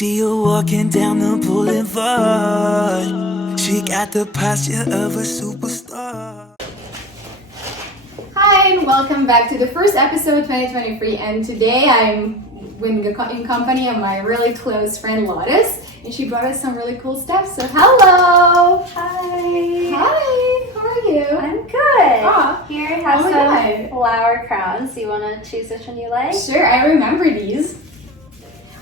see her walking down the boulevard. She got the posture of a superstar. Hi, and welcome back to the first episode 2023. And today I'm in company of my really close friend Lotus, and she brought us some really cool stuff. So hello! Hi! Hi! How are you? I'm good! Ah. Here, have Oh my some God. flower crowns. You want to choose which one you like? Sure, I remember these.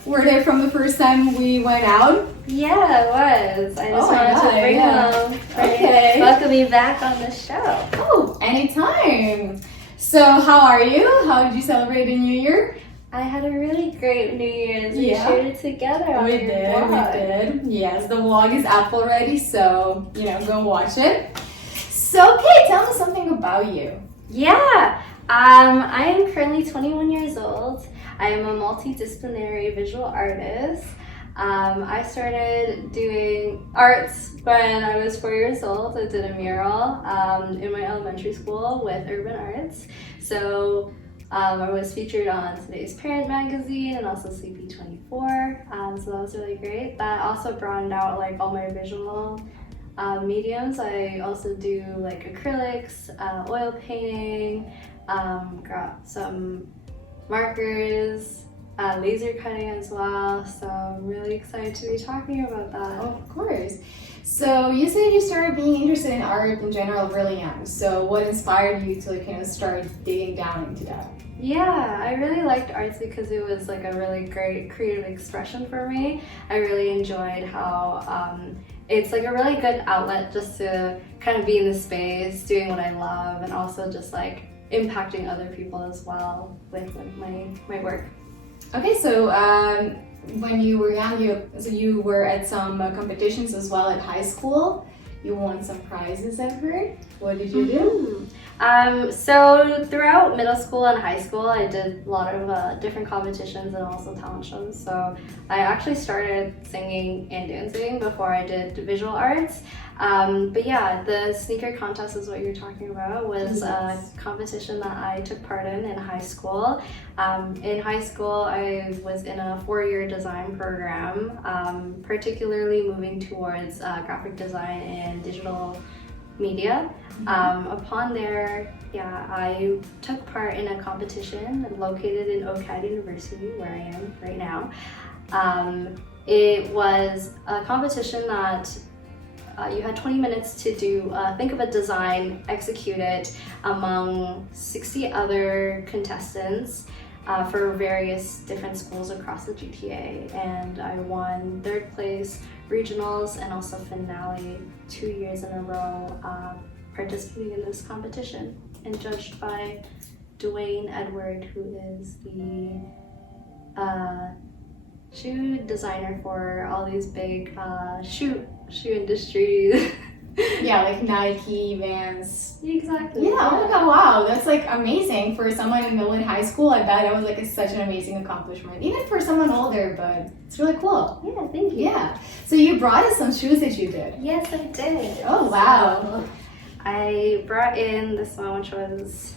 Were they from the first time we went out? Yeah, it was. I just Oh my wanted God, to bring yeah. them. Okay. Welcome you back on the show. Oh, anytime! So how are you? How did you celebrate the New Year? I had a really great New Year's. We Yeah. shared it together on We your did, blog. we did. Yes, the vlog is up already, so, go watch it. So, okay, tell me something about you. Yeah, I am currently 21 years old. I am a multidisciplinary visual artist. I started doing arts when I was 4 years old. I did a mural in my elementary school with urban arts. So I was featured on Today's Parent magazine and also CP24. So that was really great. That also broadened out like all my visual mediums. I also do like acrylics, oil painting, got some markers, laser cutting as well. So I'm really excited to be talking about that. Of course. So you said you started being interested in art in general really young. So what inspired you to start digging down into that? Yeah, I really liked arts because it was like a really great creative expression for me. I really enjoyed how it's like a really good outlet just to kind of be in the space, doing what I love, and also just like impacting other people as well with like my work. Okay, so when you were young, you were at some competitions as well at high school. You won some prizes, I've heard. What did you do? So throughout middle school and high school, I did a lot of different competitions and also talent shows. So I actually started singing and dancing before I did visual arts. But yeah, the sneaker contest is what you're talking about, was a competition that I took part in high school. In high school, I was in a 4-year design program, particularly moving towards graphic design and digital media. Upon there, I took part in a competition located in OCAD University, where I am right now. It was a competition that you had 20 minutes to do, think of a design, execute it among 60 other contestants for various different schools across the GTA. And I won 3rd place, regionals, and also finale 2 years in a row participating in this competition, and judged by Dwayne Edward, who is the shoe designer for all these big shoe industries. Yeah, like Nike, Vans. Exactly. Yeah, oh my God, wow, that's like amazing for someone in middle and high school. I bet it was like such an amazing accomplishment, even for someone older, but it's really cool. Yeah, thank you. Yeah, so you brought us some shoes that you did. Yes, I did. Oh, wow. So, I brought in this one, which was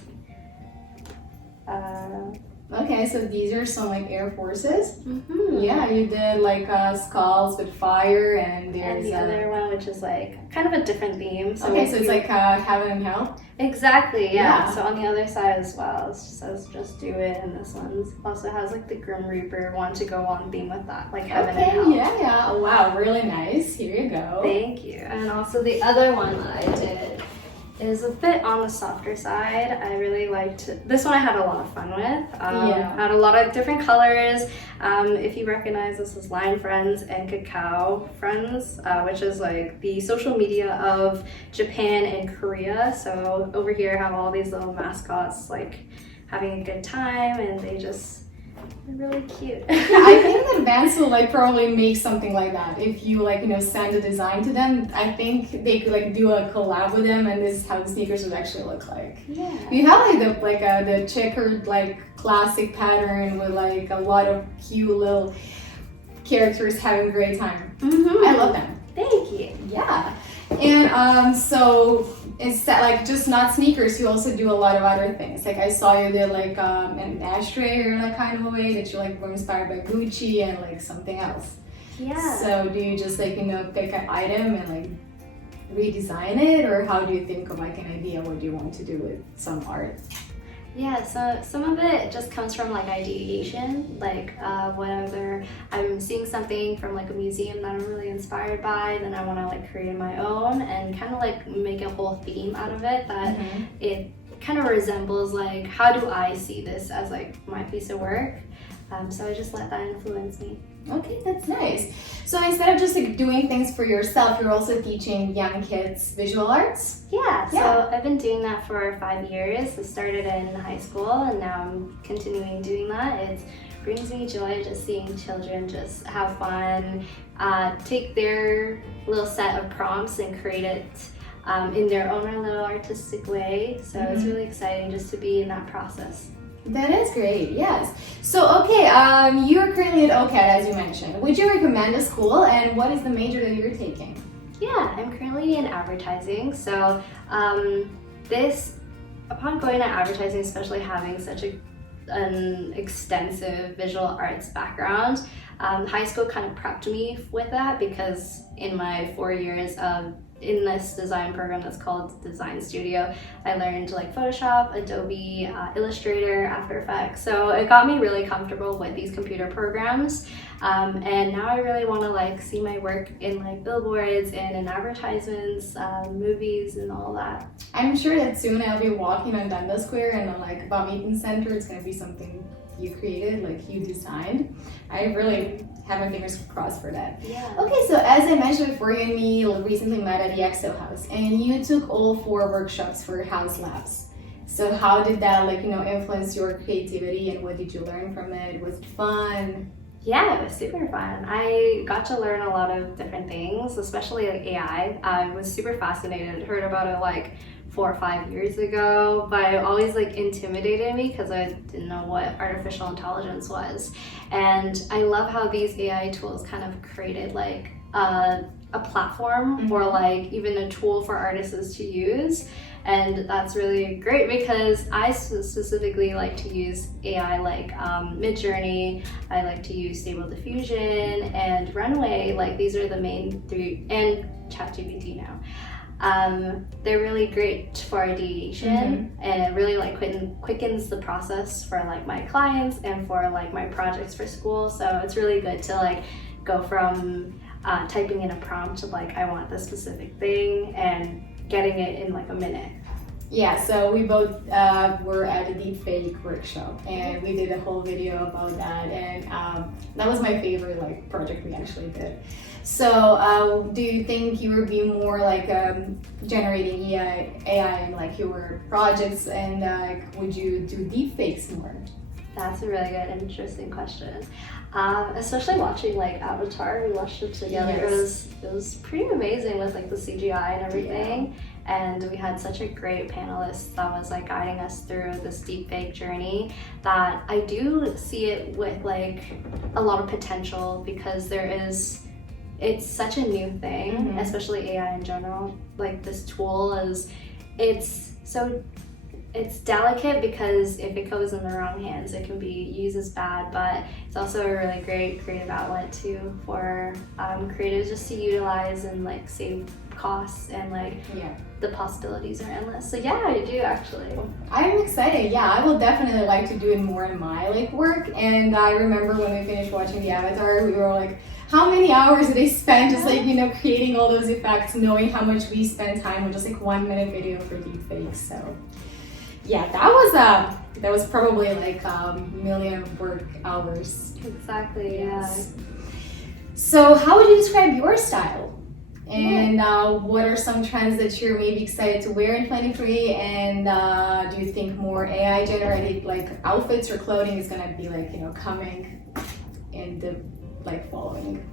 Okay, so these are some like Air Forces. mm-hmm. Yeah, you did like skulls with fire, and there's the other one, which is like kind of a different theme. So okay, so it's like heaven and hell. Exactly, yeah. Yeah. So on the other side as well, it says just do it, and this one also has like the Grim Reaper one to go on theme with that, like heaven and hell. Okay, yeah. Oh, wow, really nice. Here you go. Thank you. And also the other one that I did is a bit on the softer side. I really liked this one. I had a lot of fun with. Had a lot of different colors. If you recognize, this is Line Friends and Cacao Friends, which is like the social media of Japan and Korea. So over here I have all these little mascots like having a good time, and they're really cute. Yeah, I think that Vans will like probably make something like that. If you send a design to them, I think they could like do a collab with them, and this is how the sneakers would actually look like. Yeah. You have the checkered like classic pattern with like a lot of cute little characters having a great time. Mm-hmm. I love them. Thank you. Yeah. And so it's that like just not sneakers, you also do a lot of other things. Like I saw you did like an ashtray or like kind of a way that you like were inspired by Gucci and like something else. Yeah. So do you just like, pick an item and like redesign it, or how do you think of like an idea what you want to do with some art? Yeah, so some of it just comes from like ideation, like whether I'm seeing something from like a museum that I'm really inspired by, then I want to like create my own and kind of like make a whole theme out of it that it kind of resembles like, how do I see this as like my piece of work? So I just let that influence me. Okay, that's nice. So instead of just like doing things for yourself, you're also teaching young kids visual arts? Yeah, so I've been doing that for 5 years. I started in high school and now I'm continuing doing that. It brings me joy just seeing children just have fun, take their little set of prompts and create it in their own little artistic way. So it's really exciting just to be in that process. That is great, yes. So, okay, you're currently at OCAD, as you mentioned. Would you recommend a school, and what is the major that you're taking? Yeah, I'm currently in advertising. So, upon going to advertising, especially having such an extensive visual arts background, high school kind of prepped me with that because in my 4 years in this design program that's called Design Studio, I learned like Photoshop, Adobe, Illustrator, After Effects. So it got me really comfortable with these computer programs. And now I really want to like see my work in like billboards and in advertisements, movies and all that. I'm sure that soon I'll be walking on Dundas Square and on like Bob Eaton Center. It's gonna be something you created, like you designed. I really have my fingers crossed for that. Yeah. Okay, so as I mentioned before, you and me recently met at the EXO House, and you took all 4 workshops for House Labs. So how did that influence your creativity, and what did you learn from it? Was it fun? Yeah, it was super fun. I got to learn a lot of different things, especially like AI. I was super fascinated. Heard about it like 4 or 5 years ago, but it always like intimidated me because I didn't know what artificial intelligence was. And I love how these AI tools kind of created like a platform or like even a tool for artists to use. And that's really great because I specifically like to use AI like Midjourney, I like to use Stable Diffusion and Runway. Like these are the main 3, and ChatGPT now. They're really great for ideation and it really like quickens the process for like my clients and for like my projects for school. So it's really good to like go from typing in a prompt to like I want this specific thing and getting it in like a minute. Yeah, so we both were at a deepfake workshop and we did a whole video about that, and that was my favorite like project we actually did. So do you think you would be more like generating AI in like your projects, and would you do deepfakes more? That's a really good, interesting question. Especially watching like Avatar, we watched it together. Yes. It was pretty amazing with like the CGI and everything. Yeah. And we had such a great panelist that was like guiding us through this deepfake journey that I do see it with like a lot of potential because it's such a new thing, especially AI in general. Like this tool it's delicate because if it goes in the wrong hands, it can be used as bad, but it's also a really great creative outlet too for creatives just to utilize and like save costs, and like the possibilities are endless. So yeah, I do actually. I'm excited. Yeah, I will definitely like to do it more in my like work. And I remember when we finished watching the Avatar, we were like, how many hours did they spend just like creating all those effects, knowing how much we spent time with just like 1 minute video for deepfakes. So yeah, that was probably like a million work hours. Exactly. Yes. Yeah. So how would you describe your style? And what are some trends that you're maybe excited to wear in 2023? And do you think more AI generated like outfits or clothing is gonna be like coming in the like following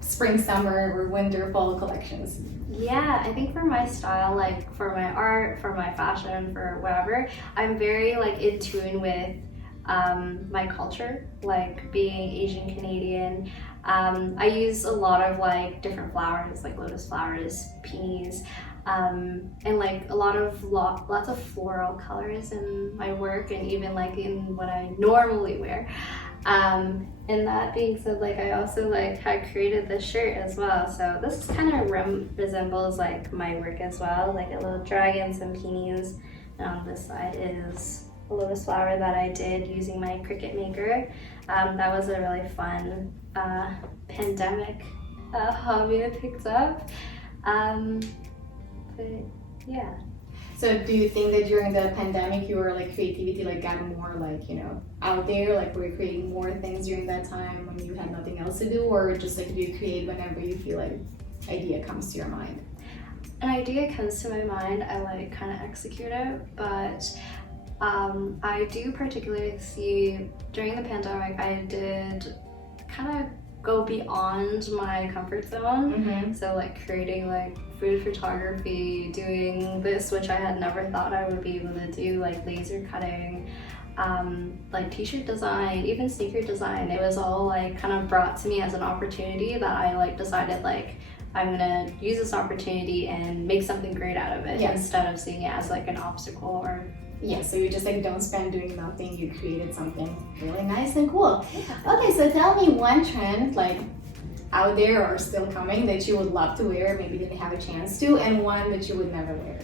spring, summer, or winter, fall collections? Yeah, I think for my style, like for my art, for my fashion, for whatever, I'm very like in tune with my culture, like being Asian Canadian. I use a lot of like different flowers, like lotus flowers, peonies, and like lots of floral colors in my work and even like in what I normally wear. And that being said, like I also like had created this shirt as well. So this kind of resembles like my work as well, like a little dragon, some peonies, and on this side is a lotus flower that I did using my Cricut maker. That was a really fun pandemic hobby I picked up. But yeah. So do you think that during the pandemic your like creativity like got more like, you know, out there, like were you creating more things during that time when you had nothing else to do, or just like do you create whenever you feel like idea comes to your mind? An idea comes to my mind, I like kind of execute it, but I do particularly see during the pandemic I did kind of go beyond my comfort zone. So like creating like food photography, doing this which I had never thought I would be able to do, like laser cutting, like t-shirt design, even sneaker design. It was all like kind of brought to me as an opportunity that I like decided like I'm gonna use this opportunity and make something great out of it, instead of seeing it as like an obstacle or so you just like don't spend doing nothing, you created something really nice and cool. Okay, so tell me one trend like out there or still coming that you would love to wear, maybe didn't have a chance to, and one that you would never wear.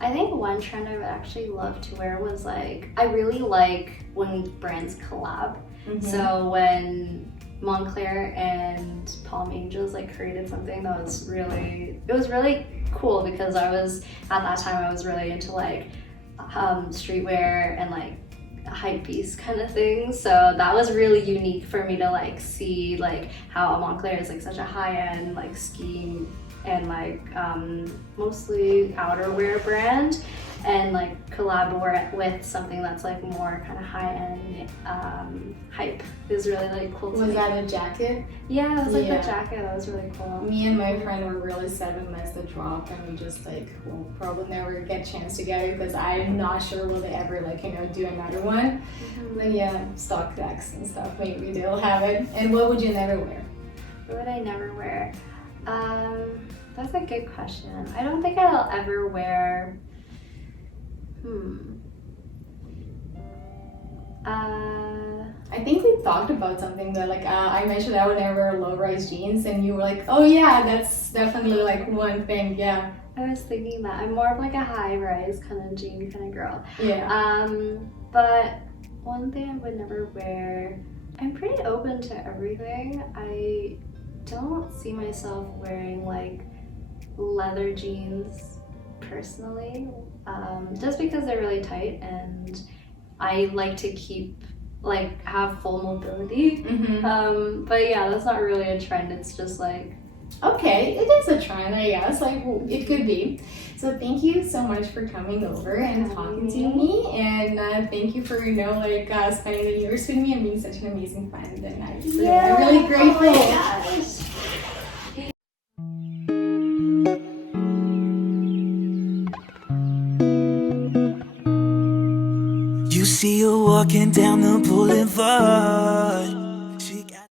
I think one trend I would actually love to wear was like, I really like when brands collab. So when Montclair and Palm Angels like created something that was really, it was really cool because I was, at that time I was really into like streetwear and like hype beast kind of thing. So that was really unique for me to like see like how Montclair is like such a high-end like ski and like mostly outerwear brand, and like collaborate with something that's like more kind of high-end hype is really like cool to me. Was that a jacket? Yeah, it was like a jacket. That was really cool. Me and my friend were really sad when Mazda dropped, and we just like will probably never get a chance together because I'm not sure will they ever like, you know, do another one. But yeah, StockX and stuff, maybe they'll have it. And what would you never wear? What would I never wear? That's a good question. I don't think I'll ever wear I think we talked about something that like I mentioned I would never wear low-rise jeans, and you were like, oh yeah, that's definitely like one thing. Yeah, I was thinking that I'm more of like a high-rise kind of jean kind of girl. Yeah. But one thing I would never wear, I'm pretty open to everything. I don't see myself wearing like leather jeans personally, just because they're really tight and I like to keep like have full mobility. But yeah, that's not really a trend, it's just like, okay, it is a trend, I guess, like it could be. So thank you so much for coming over and talking to me, and thank you for, you know, like spending the years with me and being such an amazing friend, and I'm really grateful. Oh my gosh. You see her walking down the boulevard.